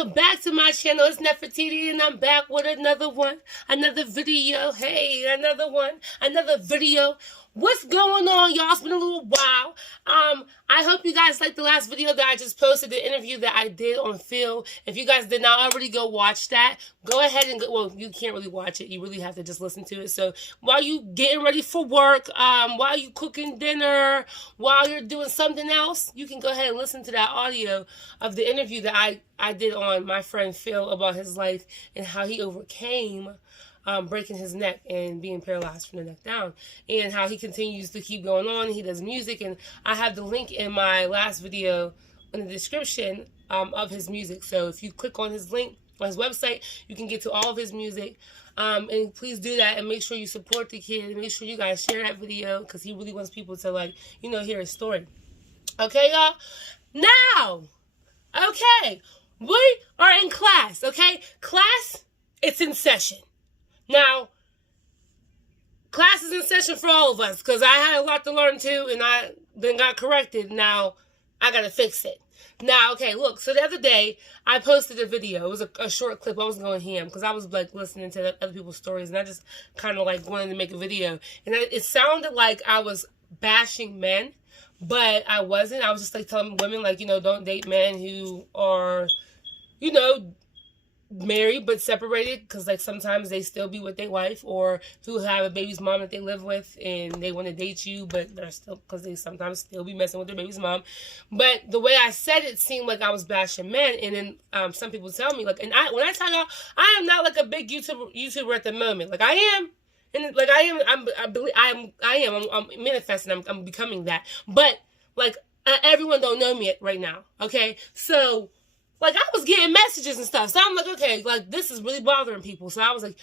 welcome back to my channel. It's Nefertiti, and I'm back with another video. Hey, another video. What's going on, y'all? It's been a little while. I hope you guys liked the last video that I just posted, the interview that I did on Phil. If you guys did not already go watch that, go ahead and go. Well, you can't really watch it. You really have to just listen to it. So while you getting ready for work, while you cooking dinner, while you're doing something else, you can go ahead and listen to that audio of the interview that I did on my friend Phil about his life and how he overcame breaking his neck and being paralyzed from the neck down, and how he continues to keep going on. He does music, and I have the link in my last video in the description of his music. So if you click on his link on his website, you can get to all of his music. And please do that, and make sure you support the kid, and make sure you guys share that video, because he really wants people to, like, you know, hear his story. Okay, y'all? Now, okay, we are in class, okay? Class, it's in session. Now, class is in session for all of us, because I had a lot to learn too, and I then got corrected. Now, I got to fix it. Now, okay, look, so the other day, I posted a video. It was a short clip. I was going ham, because I was, like, listening to other people's stories, and I just kind of, like, wanted to make a video. And it sounded like I was bashing men, but I wasn't. I was just, like, telling women, like, you know, don't date men who are, you know, married but separated, because, like, sometimes they still be with their wife, or who have a baby's mom that they live with and they want to date you, but they're still, because they sometimes still be messing with their baby's mom. But the way I said it seemed like I was bashing men, and then some people tell me, like, and when I tell y'all, I am not like a big YouTuber at the moment. Like, I am, and like I'm manifesting. I'm becoming that. But like, everyone don't know me right now. Okay, so, like, I was getting messages and stuff. So I'm like, okay, like, this is really bothering people. So I was like,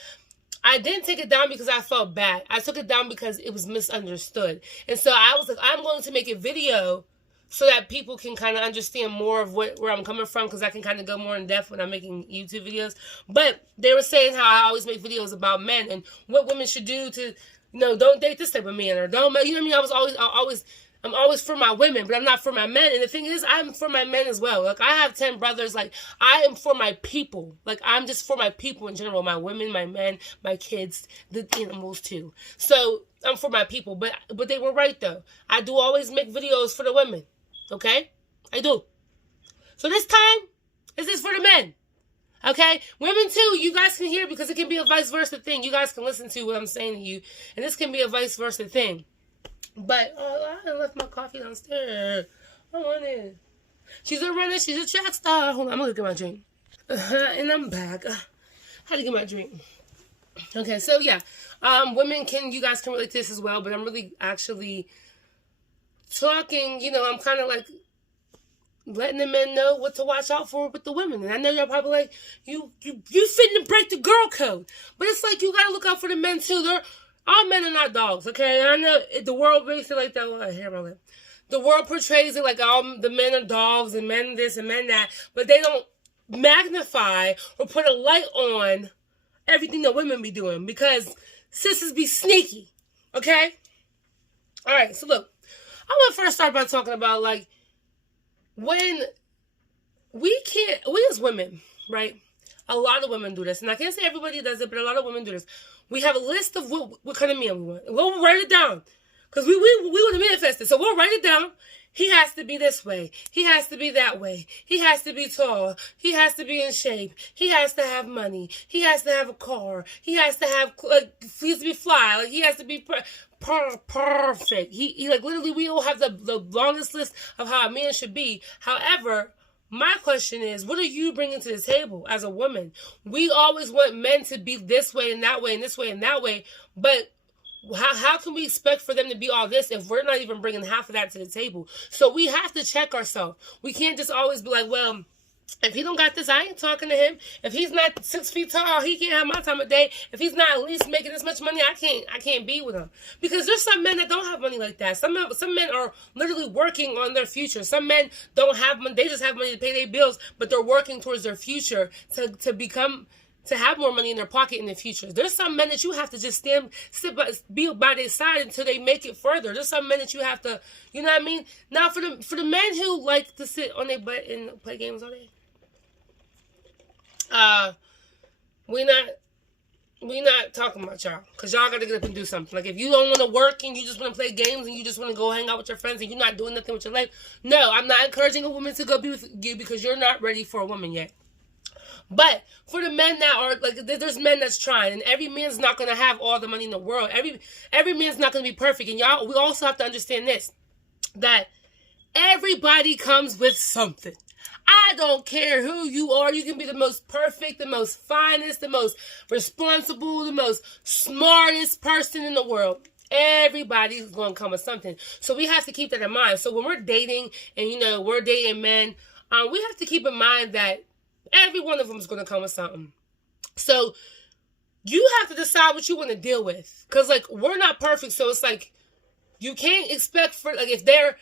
I didn't take it down because I felt bad. I took it down because it was misunderstood. And so I was like, I'm going to make a video so that people can kind of understand more of where I'm coming from, because I can kind of go more in depth when I'm making YouTube videos. But they were saying how I always make videos about men and what women should do to, you know, don't date this type of man, or don't, you know what I mean? I'm always for my women, but I'm not for my men. And the thing is, I'm for my men as well. Like, I have 10 brothers. Like, I am for my people. Like, I'm just for my people in general. My women, my men, my kids, the animals too. So, I'm for my people. But they were right, though. I do always make videos for the women. Okay? I do. So this time, this is for the men. Okay? Women too, you guys can hear, because it can be a vice versa thing. You guys can listen to what I'm saying to you. And this can be a vice versa thing. But, oh, I left my coffee downstairs. I want it. She's a runner. She's a track star. Hold on, I'm going to get my drink. And I'm back. How to get my drink. Okay, so, yeah. Women you guys can relate to this as well. But I'm really actually talking, you know, I'm kind of like letting the men know what to watch out for with the women. And I know y'all probably like, you fitting to break the girl code. But it's like, you got to look out for the men too. All men are not dogs, okay? I know the world makes it like that. Oh, I hear my lip. The world portrays it like all the men are dogs and men this and men that, but they don't magnify or put a light on everything that women be doing, because sisters be sneaky, okay? All right, so look, I want to first start by talking about, like, when we as women, right? A lot of women do this, and I can't say everybody does it, but a lot of women do this. We have a list of what kind of man we want. We'll write it down, because we want to manifest it. So we'll write it down. He has to be this way. He has to be that way. He has to be tall. He has to be in shape. He has to have money. He has to have a car. He has to have, he has to be fly. Like, he has to be perfect. He like, literally, we all have the longest list of how a man should be. However, my question is, what are you bringing to the table as a woman? We always want men to be this way and that way and this way and that way, but how can we expect for them to be all this if we're not even bringing half of that to the table? So we have to check ourselves. We can't just always be like, well, if he don't got this, I ain't talking to him. If he's not 6 feet tall, he can't have my time of day. If he's not at least making this much money, I can't be with him. Because there's some men that don't have money like that. Some men are literally working on their future. Some men don't have money. They just have money to pay their bills, but they're working towards their future to have more money in their pocket in the future. There's some men that you have to just be by their side until they make it further. There's some men that you have to, you know what I mean? Now, for the men who like to sit on their butt and play games all day, Uh, we not talking about y'all, because y'all got to get up and do something. Like, if you don't want to work and you just want to play games and you just want to go hang out with your friends and you're not doing nothing with your life, no, I'm not encouraging a woman to go be with you because you're not ready for a woman yet. But for the men that are, like, there's men that's trying, and every man's not going to have all the money in the world. Every man's not going to be perfect. And y'all, we also have to understand this, that everybody comes with something. I don't care who you are. You can be the most perfect, the most finest, the most responsible, the most smartest person in the world. Everybody's going to come with something. So we have to keep that in mind. So when we're dating and, we're dating men, we have to keep in mind that every one of them is going to come with something. So you have to decide what you want to deal with. Because, like, we're not perfect. So it's like, you can't expect for, like, if they're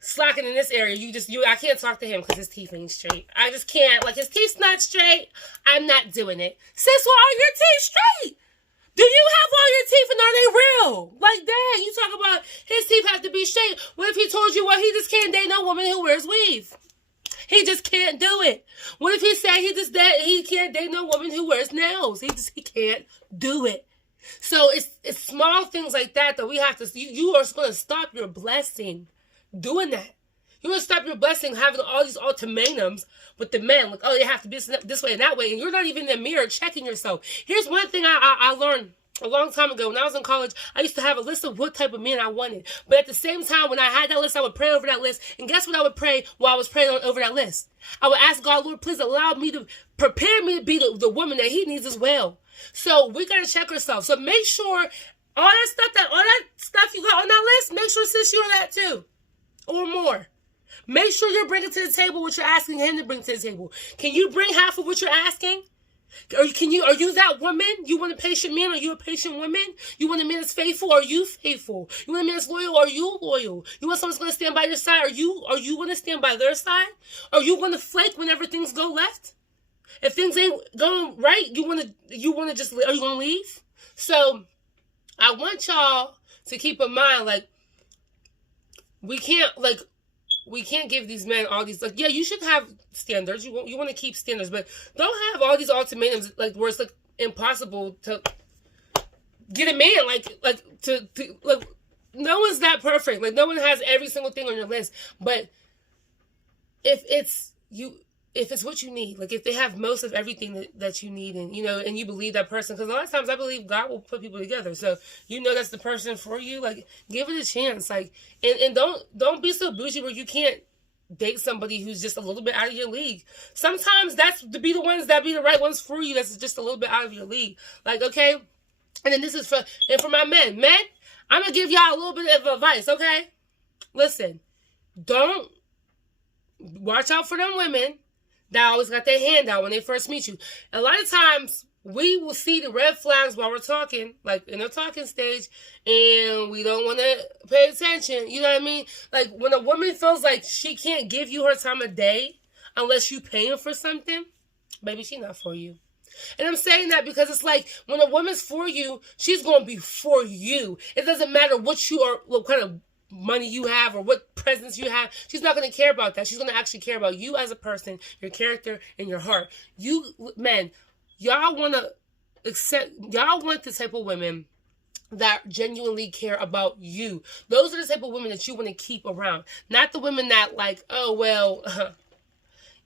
slacking in this area, I can't talk to him because his teeth ain't straight. I just can't. Like, his teeth's not straight. I'm not doing it. Sis, why are your teeth straight? Do you have all your teeth and are they real? Like that. You talk about his teeth have to be straight. What if he told you, well, he just can't date no woman who wears weave? He just can't do it. What if he said he can't date no woman who wears nails? He can't do it. So it's small things like that we have to. You are going to stop your blessing doing that. You're going to stop your blessing having all these ultimatums with the men. Like, oh, you have to be this way and that way. And you're not even in the mirror checking yourself. Here's one thing I learned a long time ago. When I was in college, I used to have a list of what type of men I wanted. But at the same time, when I had that list, I would pray over that list. And guess what I would pray while I was praying over that list? I would ask God, Lord, please allow me to prepare me to be the woman that he needs as well. So we got to check ourselves. So make sure all that stuff you got on that list, make sure sis you're on that too. Or more. Make sure you're bringing to the table what you're asking him to bring to the table. Can you bring half of what you're asking? Are you that woman? You want a patient man? Are you a patient woman? You want a man that's faithful? Are you faithful? You want a man that's loyal? Are you loyal? You want someone that's going to stand by your side? Are you going to stand by their side? Are you going to flake whenever things go left? If things ain't going right, are you going to leave? So I want y'all to keep in mind, like, we can't give these men all these, like, yeah, you should have standards. You want to keep standards, but don't have all these ultimatums, like, where it's, like, impossible to get a man, like no one's that perfect. Like, no one has every single thing on your list. But if it's what you need, like, if they have most of everything that you need, and and you believe that person, because a lot of times I believe God will put people together, so that's the person for you. Like, give it a chance, like, and don't be so bougie where you can't date somebody who's just a little bit out of your league. Sometimes that's to be the ones that be the right ones for you. That's just a little bit out of your league. Like, okay, and then this is for my men. Men, I'm gonna give y'all a little bit of advice. Okay, listen, don't watch out for them women that always got their hand out when they first meet you. A lot of times, we will see the red flags while we're talking, like in the talking stage, and we don't want to pay attention. You know what I mean? Like, when a woman feels like she can't give you her time of day unless you paying for something, baby, she's not for you. And I'm saying that because it's like, when a woman's for you, she's going to be for you. It doesn't matter what kind of money you have or what presence you have. She's not going to care about that. She's going to actually care about you as a person, your character, and your heart. You men, y'all want the type of women that genuinely care about you. Those are the type of women that you want to keep around, not the women that, like, oh well,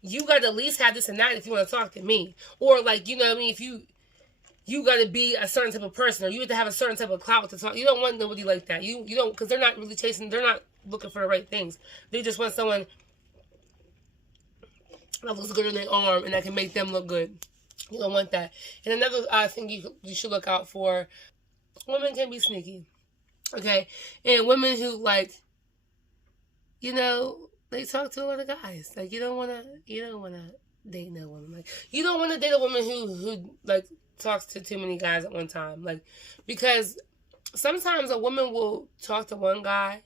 you got to at least have this and that if you want to talk to me, or, like, you know what I mean, if you got to be a certain type of person, or you have to have a certain type of clout to talk. You don't want nobody like that. You don't, because they're not really they're not looking for the right things. They just want someone that looks good on their arm and that can make them look good. You don't want that. And another thing you should look out for, women can be sneaky. Okay? And women who, like, they talk to a lot of guys. Like, you don't want to date no woman. Like, you don't want to date a woman who like, talks to too many guys at one time. Like, because sometimes a woman will talk to one guy,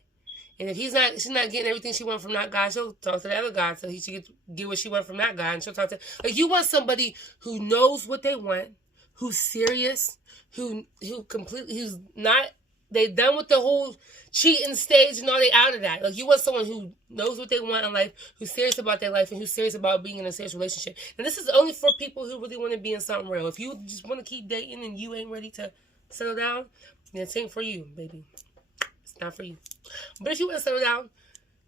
and if she's not getting everything she wants from that guy, she'll talk to the other guy so she get what she wants from that guy, and she'll talk to, like, you want somebody who knows what they want, who's serious, who's not They done with the whole cheating stage and all. They out of that. Like, you want someone who knows what they want in life, who's serious about their life, and who's serious about being in a serious relationship. And this is only for people who really want to be in something real. If you just want to keep dating and you ain't ready to settle down, then it ain't for you, baby. It's not for you. But if you want to settle down,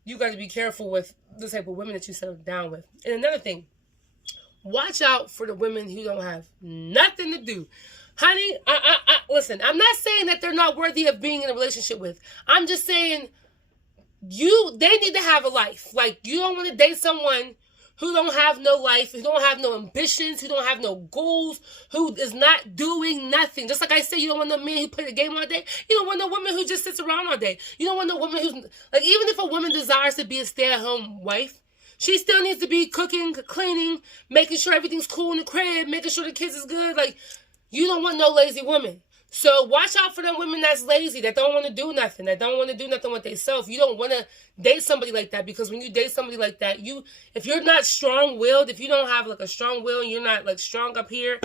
you got to be careful with the type of women that you settle down with. And another thing, watch out for the women who don't have nothing to do. Honey, listen, I'm not saying that they're not worthy of being in a relationship with. I'm just saying they need to have a life. Like, you don't want to date someone who don't have no life, who don't have no ambitions, who don't have no goals, who is not doing nothing. Just like I said, you don't want no man who play the game all day. You don't want no woman who just sits around all day. You don't want no woman who's, like, even if a woman desires to be a stay-at-home wife, she still needs to be cooking, cleaning, making sure everything's cool in the crib, making sure the kids is good. Like, you don't want no lazy woman. So watch out for them women that's lazy, that don't want to do nothing, that don't want to do nothing with themselves. You don't want to date somebody like that, because when you date somebody like that, if you're not strong-willed, if you don't have like a strong will and you're not like strong up here,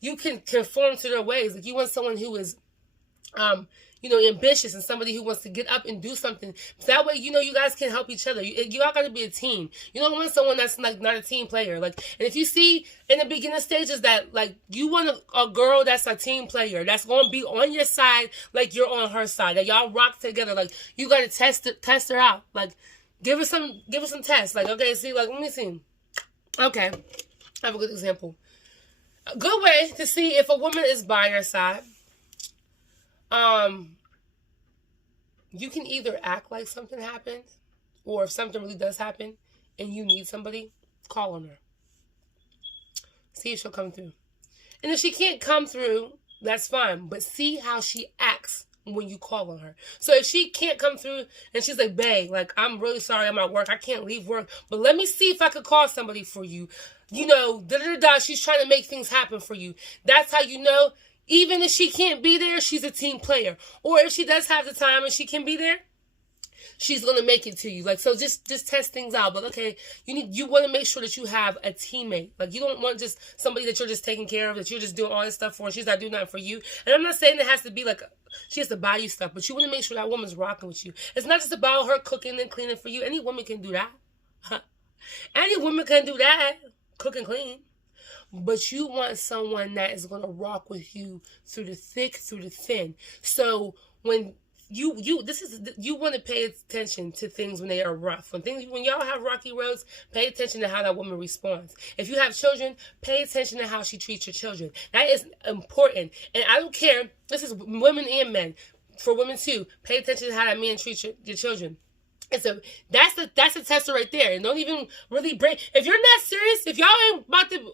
you can conform to their ways. Like, you want someone who is ambitious, and somebody who wants to get up and do something. That way, you guys can help each other. You all got to be a team. You don't want someone that's like not a team player. Like, and if you see in the beginning stages that like you want a girl that's a team player, that's going to be on your side, like you're on her side, that y'all rock together. Like, you got to test her out. Like, give her some tests. Like, okay, see, like, let me see. Okay, I have a good example. A good way to see if a woman is by your side. You can either act like something happened, or if something really does happen and you need somebody, call on her. See if she'll come through. And if she can't come through, that's fine. But see how she acts when you call on her. So if she can't come through and she's like, babe, like, I'm really sorry, I'm at work, I can't leave work, but let me see if I could call somebody for you. She's trying to make things happen for you. That's how you know. Even if she can't be there, she's a team player. Or if she does have the time and she can be there, she's going to make it to you. Like, so just test things out. But okay, you want to make sure that you have a teammate. Like, you don't want just somebody that you're just taking care of, that you're just doing all this stuff for, and she's not doing nothing for you. And I'm not saying it has to be like she has to buy you stuff, but you want to make sure that woman's rocking with you. It's not just about her cooking and cleaning for you. Any woman can do that. Any woman can do that. Cook and clean. But you want someone that is going to rock with you through the thick, through the thin. So when you want to pay attention to things when they are rough. When y'all have rocky roads, pay attention to how that woman responds. If you have children, pay attention to how she treats your children. That is important. And I don't care. This is women and men. For women too, pay attention to how that man treats your children. And so that's a tester right there. And don't even really if you're not serious, if y'all ain't about to,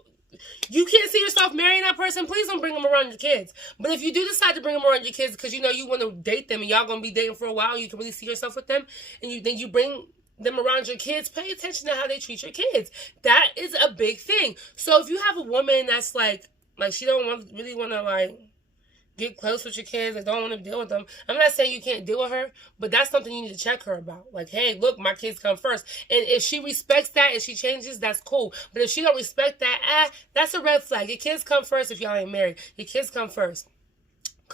you can't see yourself marrying that person, please don't bring them around your kids. But if you do decide to bring them around your kids because you want to date them and y'all going to be dating for a while, you can really see yourself with them, and then you bring them around your kids, pay attention to how they treat your kids. That is a big thing. So if you have a woman that's like she don't really want to like get close with your kids and don't want to deal with them, I'm not saying you can't deal with her, but that's something you need to check her about. Like, hey, look, my kids come first. And if she respects that and she changes, that's cool. But if she don't respect that, that's a red flag. Your kids come first if y'all ain't married. Your kids come first.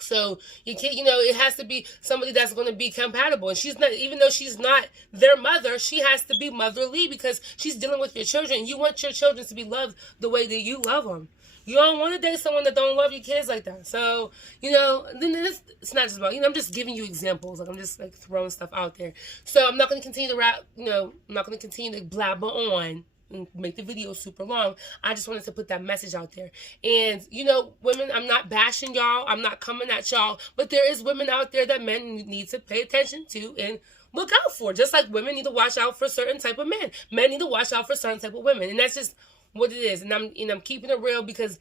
So your kid, it has to be somebody that's going to be compatible. And she's not, even though she's not their mother, she has to be motherly because she's dealing with your children. And you want your children to be loved the way that you love them. You don't want to date someone that don't love your kids like that. So, then it's not just about, I'm just giving you examples. Like, I'm just like throwing stuff out there. So I'm not going to continue to I'm not going to continue to blabber on and make the video super long. I just wanted to put that message out there. And, women, I'm not bashing y'all. I'm not coming at y'all. But there is women out there that men need to pay attention to and look out for. Just like women need to watch out for certain type of men. Men need to watch out for certain type of women. And that's just what it is. And I'm keeping it real because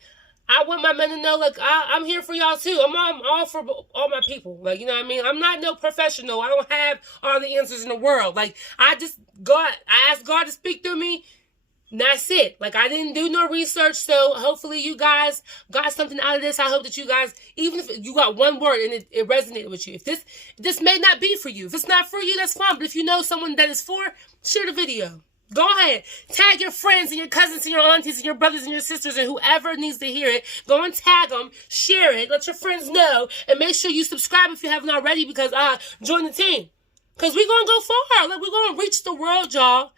I want my men to know, like, I'm here for y'all too. I'm all for all my people. Like, you know what I mean? I'm not no professional. I don't have all the answers in the world. Like, I asked God to speak through me. And that's it. Like, I didn't do no research. So hopefully you guys got something out of this. I hope that you guys, even if you got one word and it resonated with you. If this may not be for you. If it's not for you, that's fine. But if you know someone that is for, share the video. Go ahead. Tag your friends and your cousins and your aunties and your brothers and your sisters and whoever needs to hear it. Go and tag them. Share it. Let your friends know. And make sure you subscribe if you haven't already, because join the team. Because we're going to go far. Like, we're going to reach the world, y'all.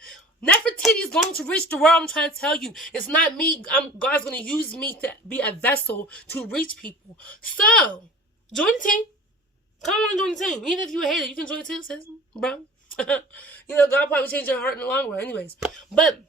Nefertiti is going to reach the world. I'm trying to tell you. It's not me. God's going to use me to be a vessel to reach people. So, join the team. Come on and join the team. Even if you a hater, you can join the team, sis, bro. You know, God probably change your heart in the long run anyways. But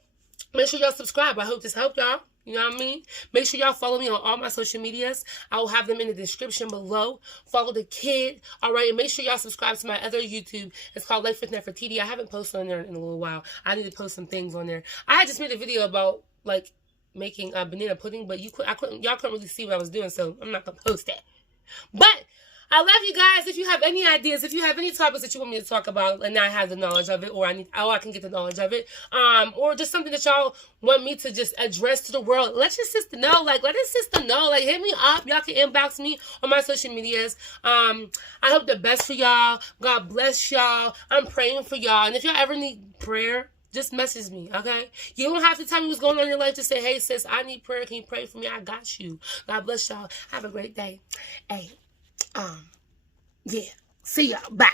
make sure y'all subscribe. I hope this helped y'all. You know what I mean? Make sure y'all follow me on all my social medias. I will have them in the description below. Follow the kid. All right. And make sure y'all subscribe to my other YouTube. It's called Life with Nefertiti. I haven't posted on there in a little while. I need to post some things on there. I just made a video about, like, making banana pudding, but y'all couldn't really see what I was doing, so I'm not going to post that. But I love you guys. If you have any ideas, if you have any topics that you want me to talk about and I have the knowledge of it, or I can get the knowledge of it, or just something that y'all want me to just address to the world, let your sister know. Like, let his sister know. Like, hit me up. Y'all can inbox me on my social medias. I hope the best for y'all. God bless y'all. I'm praying for y'all. And if y'all ever need prayer, just message me, okay? You don't have to tell me what's going on in your life. Just say, hey, sis, I need prayer. Can you pray for me? I got you. God bless y'all. Have a great day. Hey. Yeah. See y'all. Bye.